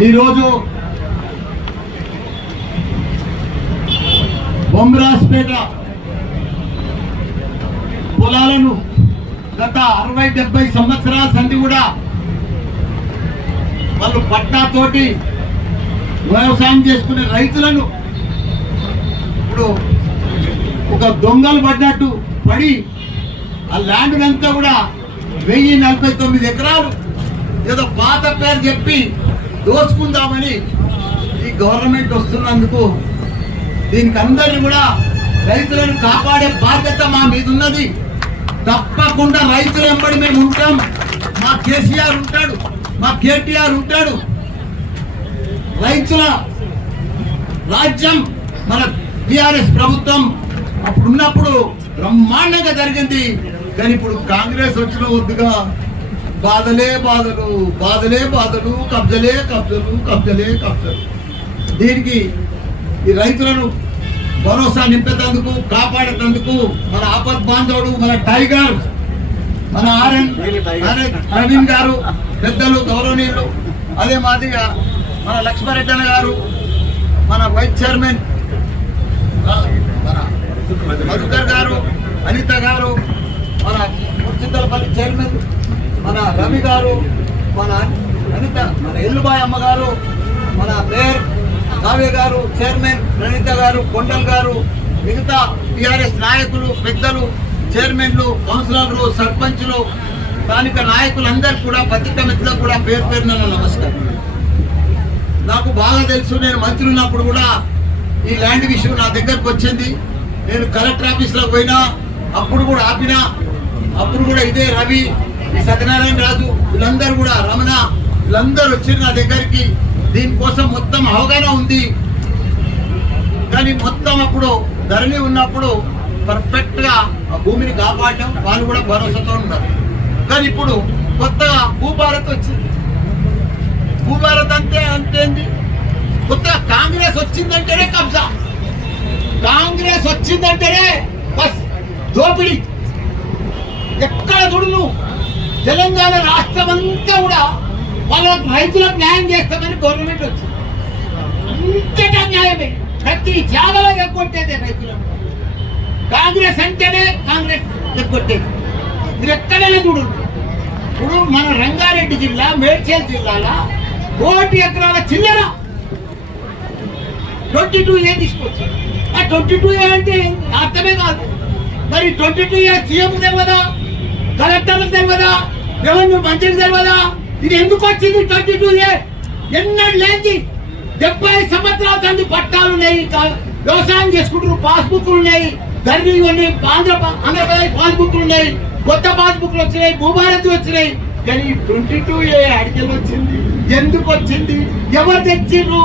ఈరోజు బొమ్మరాజ్పేట పొలాలను గత 60-70 సంవత్సరాల సంధి కూడా వాళ్ళు పట్టాతోటి వ్యవసాయం చేసుకునే రైతులను ఇప్పుడు ఒక దొంగలు పడ్డట్టు పడి ఆ ల్యాండ్ అంతా కూడా 1049 ఎకరాలు ఏదో పాత పేరు చెప్పి దోచుకుందామని ఈ గవర్నమెంట్ వస్తున్నందుకు దీనికి అందరినీ కూడా రైతులను కాపాడే బాధ్యత మా మీద ఉన్నది. తప్పకుండా రైతులు వెంబడి మేము ఉంటాం. మా కేసీఆర్ ఉంటాడు, మా కేటీఆర్ ఉంటాడు. రైతుల రాజ్యం మన టిఆర్ఎస్ ప్రభుత్వం అప్పుడున్నప్పుడు బ్రహ్మాండంగా జరిగింది. కానీ ఇప్పుడు కాంగ్రెస్ వచ్చిన వద్దుగా బాధలే బాధలు, బాధలే బాధలు, కబ్జలే కబ్జలు, కబ్జలే కబ్జలు. దీనికి ఈ రైతులను భరోసా నింపేందుకు, కాపాడేందుకు మన ఆపద్ బాంధవుడు, మన టైగర్, మన ప్రవీణ్ గారు పెద్దలు గౌరవనీయులు, అదే మాదిరిగా మన లక్ష్మారెడ్డి గారు, మన వైస్ చైర్మన్ మన మధుకర్ గారు, అనిత గారు, మన ముర్చిద్దలపల్లి చైర్మన్ మన రవి గారు, మన అనిత, మన ఎల్లుబాయ్ అమ్మ గారు, మన మేయర్ కావ్య గారు, చైర్మన్ ప్రణీత గారు, కొండల్ గారు, మిగతా టిఆర్ఎస్ నాయకులు, పెద్దలు, చైర్మన్లు, కౌన్సిలర్లు, సర్పంచ్లు, స్థానిక నాయకులందరికీ కూడా, పత్రికా మిత్రులకు కూడా పేరు పేరున నమస్కారం. నాకు బాగా తెలుసు, నేను మంత్రి ఉన్నప్పుడు కూడా ఈ ల్యాండ్ విషయం నా దగ్గరకు వచ్చింది. నేను కలెక్టర్ ఆఫీస్లోకి పోయినా, అప్పుడు కూడా ఆపినా. అప్పుడు కూడా ఇదే రవి, ఈ సత్యనారాయణ రాజు, వీళ్ళందరూ కూడా, రమణ, వీళ్ళందరూ వచ్చి నా దగ్గరికి దీనికోసం మొత్తం అవగాహన ఉంది. కానీ మొత్తం అప్పుడు ధరణి ఉన్నప్పుడు పర్ఫెక్ట్ గా ఆ భూమిని కాపాడడం, వాళ్ళు కూడా భరోసాతో ఉన్నారు. కానీ ఇప్పుడు కొత్తగా భూభారత్ వచ్చింది. భూభారత్ అంతేంది, కొత్తగా కాంగ్రెస్ వచ్చిందంటేనే కబ్జా, కాంగ్రెస్ వచ్చిందంటేనే బస్ దోపిడీ. ఎక్కడ చూడు తెలంగాణ రాష్ట్రం అంతా కూడా వాళ్ళ రైతులకు న్యాయం చేస్తామని గవర్నమెంట్ వచ్చింది. అంతటా న్యాయమే, ప్రతి జాగలో ఎగ్గొట్టేదే రైతులకు. కాంగ్రెస్ అంటేనే కాంగ్రెస్ ఎగ్గొట్టేది. మీరు ఎక్కడైనా చూడు. ఇప్పుడు మన రంగారెడ్డి జిల్లా, మేడ్చల్ జిల్లాలో 1 ఎకరాల చిల్లర 22A తీసుకోవచ్చు. ఆ 22A అంటే అర్థమే కాదు. మరి 22A సీఎం తెలియదా, కలెక్టర్లకు తెలియదా, రెవెన్యూ మంత్రికి తెలియదా? ఇది ఎందుకు వచ్చింది 22A? ఎన్నడూ లేని 70 సంవత్సరాల సంది పట్టాలు ఉన్నాయి, వ్యవసాయం చేసుకుంటారు, పాస్బుక్లు ఉన్నాయి, ధరణి ఉన్నాయి, ఆంధ్రప్రదేశ్ పాస్బుక్లు ఉన్నాయి, కొత్త పాస్బుక్లు వచ్చినాయి, భూభారతి వచ్చినాయి. కానీ 22A అడిగలు వచ్చింది, ఎందుకు వచ్చింది, ఎవరు తెచ్చిర్రు?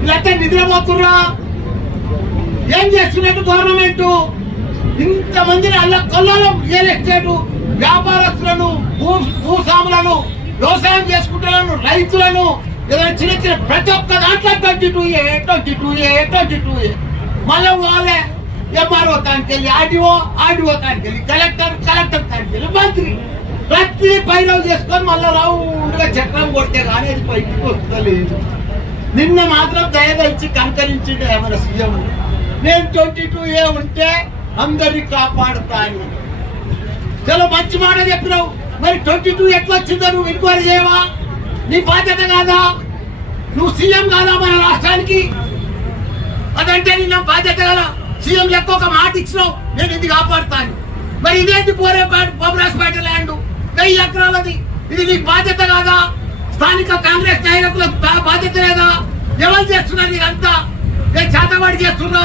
వీళ్ళంతా నిద్రపోతుర్రా? ఏం చేస్తున్నట్టు గవర్నమెంట్? ఇంతమందిని అల్ల కొల్లలో రియల్ ఎస్టేట్ వ్యాపారస్తులను, భూస్వాములను, వ్యవసాయం చేసుకుంటున్నాను, రైతులను, ఏదైనా చిన్న చిన్న ప్రతి ఒక్క దాంట్లో 22A. మళ్ళీ వాళ్ళే ఎంఆర్ఓ తానికి వెళ్ళి, ఆర్డీఓ తానికి వెళ్ళి, కలెక్టర్ తానికి వెళ్ళి, మంత్రి ప్రతి పైరవ్ చేసుకొని మళ్ళీ రౌండ్గా చక్రం కొడితే కానీ అది పైకి వస్తలేదు. నిన్న మాత్రం దయదలిచి కనకరించిండే మన సీఎం, నేను 22A ఉంటే అందరినీ కాపాడుతాను. చాలా మంచి మాట చెప్పినావు. మరి 22 ఎట్లా వచ్చిందో నువ్వు ఎంక్వైరీ చేయవా? నీ బాధ్యత కాదా? నువ్వు సీఎం కాదా మన రాష్ట్రానికి? అదంటే నీ నా బాధ్యత కదా. సీఎం లెక్క ఒక మాట ఇచ్చినావు, నేను ఇది కాపాడుతాను. మరి ఇదేంటి బొమ్మరాజ్పేట ల్యాండ్ 1000 ఎకరాలది, ఇది నీకు బాధ్యత కాదా? స్థానిక కాంగ్రెస్ నాయకులకు బాధ్యత లేదా? ఎవరు చేస్తున్నారు ఇదంతా? నేను చేతవాడి చేస్తున్నా,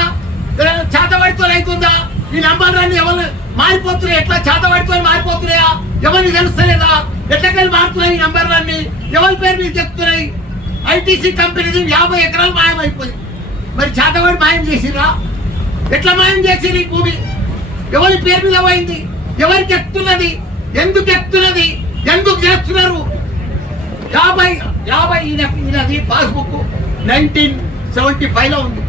చేతవాడితో అవుతుందా? ఈ నంబర్లన్నీ ఎవరు మారిపోతున్నాయి? ఎట్లా చేతవాడితో మారిపోతున్నాయా? ఎవరికి తెలుస్తలేదా? ఎట్లకెళ్ళి మారుతున్నాయి ఈ నంబర్లన్నీ? ఎవరి పేరు మీద చెప్తున్నాయి? ఐటీసీ కంపెనీది 50 ఎకరాలు మాయమైపోయింది. మరి చేతవాడి మాయం చేసిరా? ఎట్లా మాయం చేసిరు? ఈ భూమి ఎవరి పేరు మీద పోయింది? ఎవరికి ఎక్కుతున్నది? ఎందుకు ఎక్కుతున్నది? ఎందుకు చేస్తున్నారు? 50 ఈయనది పాస్బుక్ 1975లో ఉంది.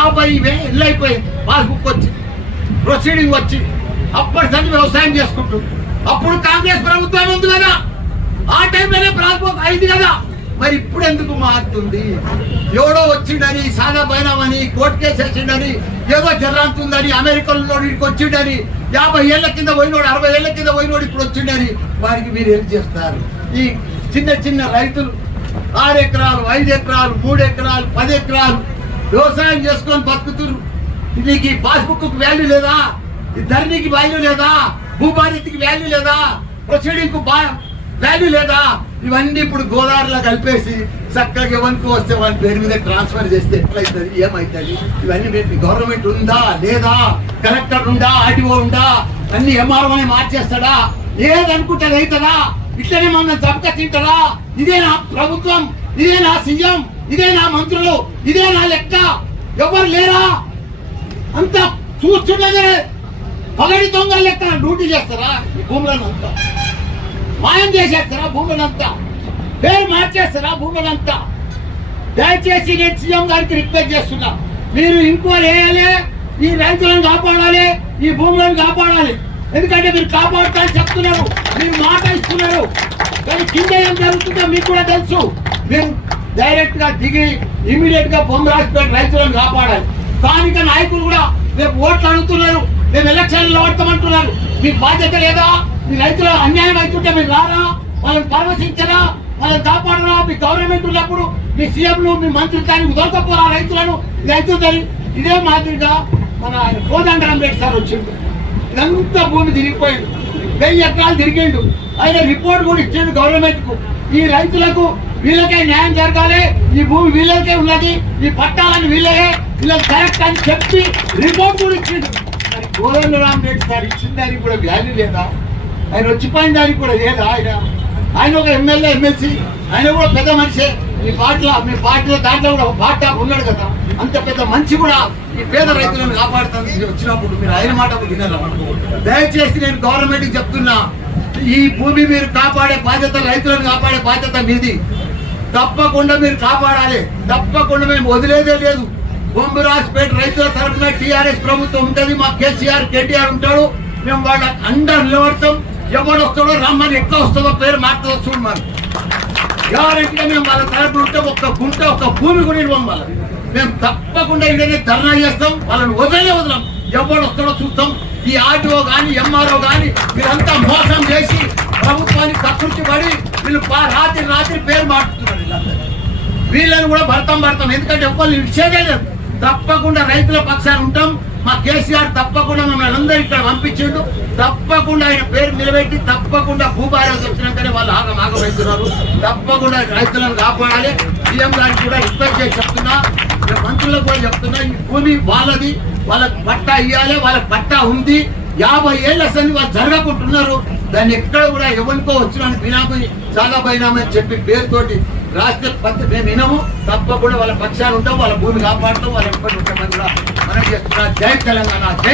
50 ఇల్లు అయిపోయింది. పాస్బుక్ వచ్చి, ప్రొసీడింగ్ వచ్చి, అప్పటి సంది వ్యవసాయం చేసుకుంటుంది. అప్పుడు కాంగ్రెస్ ప్రభుత్వం ఉంది కదా, ఆ టైంలోనే పాస్బుక్ అయింది కదా. మరి ఇప్పుడు ఎందుకు మారుతుంది? ఎవడో వచ్చిండని సాదా బైనామని కోర్టు కేసు వేసిండని ఏదో జర్రాంతుందని అమెరికాలో వీడికి వచ్చిండని 50 ఏళ్ల కింద పోయినోడు 60 ఏళ్ల కింద పోయినోడు ఇప్పుడు వచ్చిండని వారికి మీరు ఏం చేస్తారు? ఈ చిన్న చిన్న రైతులు 6 ఎకరాలు 5 ఎకరాలు 3 ఎకరాలు 10 ఎకరాలు వ్యవసాయం చేసుకొని బతుకుతున్నారు. నీకు ఈ పాస్బుక్ వాల్యూ లేదా? ఈ ధరణికి వాల్యూ లేదా? భూభారతికి వాల్యూ లేదా? ప్రొసీడింగ్ వాల్యూ లేదా? ఇవన్నీ ఇప్పుడు గోదావరిలో కలిపేసి చక్కగా ఎవరికి వస్తే వాళ్ళ పేరు మీద ట్రాన్స్ఫర్ చేస్తే ఎట్లయితుంది? ఏమవుతుంది? ఇవన్నీ గవర్నమెంట్ ఉందా లేదా? కలెక్టర్ ఉందా? ఆర్టీఓ ఉందా? అన్ని ఎంఆర్ఓని మార్చేస్తాడా? ఏదనుకుంటే అవుతుందా? ఇట్లనే మమ్మల్ని చంపక తింటారా? ఇదేనా ప్రభుత్వం? ఇదేనా సీఎం? ఇదేనా మంత్రులు? ఇదేనా లెక్క? ఎవరు లేరా? అంత చూస్తుండగానే పగడి దొంగ లెక్క డ్యూటీ చేస్తారా? ఈ భూములను అంతా మాయం చేసేస్తారా? భూములంతా పేరు మార్చేస్తారా? భూములంతా దయచేసి నేను సీఎం గారికి రిక్వెస్ట్ చేస్తున్నా, మీరు ఎంక్వైరీ వేయాలి, ఈ రైతులను కాపాడాలి, ఈ భూములను కాపాడాలి. ఎందుకంటే మీరు కాపాడుతారని చెప్తున్నారు, మీరు మాట ఇస్తున్నారు, కానీ కింద ఏం జరుగుతుందో మీకు కూడా తెలుసు. మీరు డైరెక్ట్ గా దిగి ఇమీడియట్ గా బొమ్మరాజపేట రైతులను కాపాడాలి. స్థానిక నాయకులు కూడా రేపు ఓట్లు అడుగుతున్నారు, మేము ఎలక్షన్లో ఓడతామంటున్నారు. మీకు బాధ్యత లేదా? మీ రైతుల అన్యాయం అవుతుంటే మీరు రారా? వాళ్ళని పరామర్శించరా? వాళ్ళని కాపాడరా? మీ గవర్నమెంట్ ఉన్నప్పుడు మీ సీఎంలు మీ మంత్రులు కానీ దొరకపోరా రైతులను? రైతులు ఇదే మాదిరిగా మన కోదండరాంబేడ్ సార్ వచ్చిండు, ఇదంతా భూమి తిరిగిపోయిండు, 1000 ఎకరాలు తిరిగిండు. ఆయన రిపోర్ట్ కూడా ఇచ్చిండు గవర్నమెంట్ కు. ఈ రైతులకు వీళ్ళకే న్యాయం జరగాలి, ఈ భూమి వీళ్ళకే ఉన్నది, ఈ పట్టాలని వీళ్ళకే, వీళ్ళకి కరెక్ట్ అని చెప్పి రిపోర్ట్ కూడా ఇచ్చిండు. మరి కోదండరాంబేడ్ సార్ ఇచ్చిన దానికి కూడా వాల్యూ లేదా? ఆయన వచ్చిపోయిన దానికి కూడా లేదా? ఆయన ఒక ఎమ్మెల్యే ఎమ్మెల్సీ, ఆయన కూడా పెద్ద మనిషే. మీ పార్టీలో దాంట్లో కూడా ఒక పార్టీ ఉన్నాడు కదా, అంత పెద్ద మనిషి కూడా ఈ పేద రైతులను కాపాడుతానికి వచ్చినప్పుడు మీరు ఆయన మాట వినాలి. దయచేసి నేను గవర్నమెంట్కి చెప్తున్నా, ఈ భూమి మీరు కాపాడే బాధ్యత, రైతులను కాపాడే బాధ్యత మీది. తప్పకుండా మీరు కాపాడాలి, తప్పకుండా మేము వదిలేదే లేదు. బొమ్మరాజపేట రైతుల తరఫున టీఆర్ఎస్ ప్రభుత్వం ఉంటుంది, మా కేసీఆర్ కేటీఆర్ ఉంటాడు, మేము వాళ్ళ అండర్ నిలబడతాం. ఎవరు వస్తాడో రమ్మని, ఎట్లా వస్తుందో పేరు మాట్లాడో చూడు. మరి గ్యారెంటీగా మేము వాళ్ళ తరఫున ఉంటే ఒక్క గుంట ఒక్క భూమి కూడా ఇవ్వం. వాళ్ళని మేము తప్పకుండా ఇక్కడనే ధర్నా చేస్తాం, వాళ్ళని వదలం. ఎవరు వస్తాడో చూస్తాం. ఈ ఆర్టీఓ కానీ ఎంఆర్ఓ కానీ వీళ్ళంతా మోసం చేసి ప్రభుత్వానికి కకృతి పడి వీళ్ళు రాత్రి పేరు మాట్లాడుతున్నారు. వీళ్ళని కూడా భర్తం. ఎందుకంటే ఎవరు ఇచ్చేదే లేదు. తప్పకుండా రైతుల పక్షాన ఉంటాం. మా కేసీఆర్ తప్పకుండా మమ్మల్ని అందరూ ఇక్కడ పంపించిండు. తప్పకుండా ఆయన పేరు నిలబెట్టి తప్పకుండా భూభారాలు వచ్చినాకనే వాళ్ళు ఆగమవుతున్నారు. తప్పకుండా రైతులను కాపాడాలి. సీఎం గారికి కూడా రిక్వెస్ట్ చేసి చెప్తున్నా, మంత్రులకు కూడా చెప్తున్నా, ఈ భూమి వాళ్ళది, వాళ్ళకి పట్టా ఇవ్వాలి. వాళ్ళకి పట్టా ఉంది. 50 ఏళ్ల సంది వాళ్ళు జరగకుంటున్నారు. దాన్ని ఎక్కడ కూడా ఎవరికో వచ్చిన బినామీ చాలా బైనామీ అని చెప్పి పేరుతోటి రాష్ట్ర పద్ధతి మేము వినము. తప్పకుండా వాళ్ళ పక్షాలు ఉంటాం, వాళ్ళ భూమి కాపాడుతాం, వాళ్ళ ఎప్పటి ఉంటామని కూడా మనం చేస్తున్నా. జై తెలంగాణ.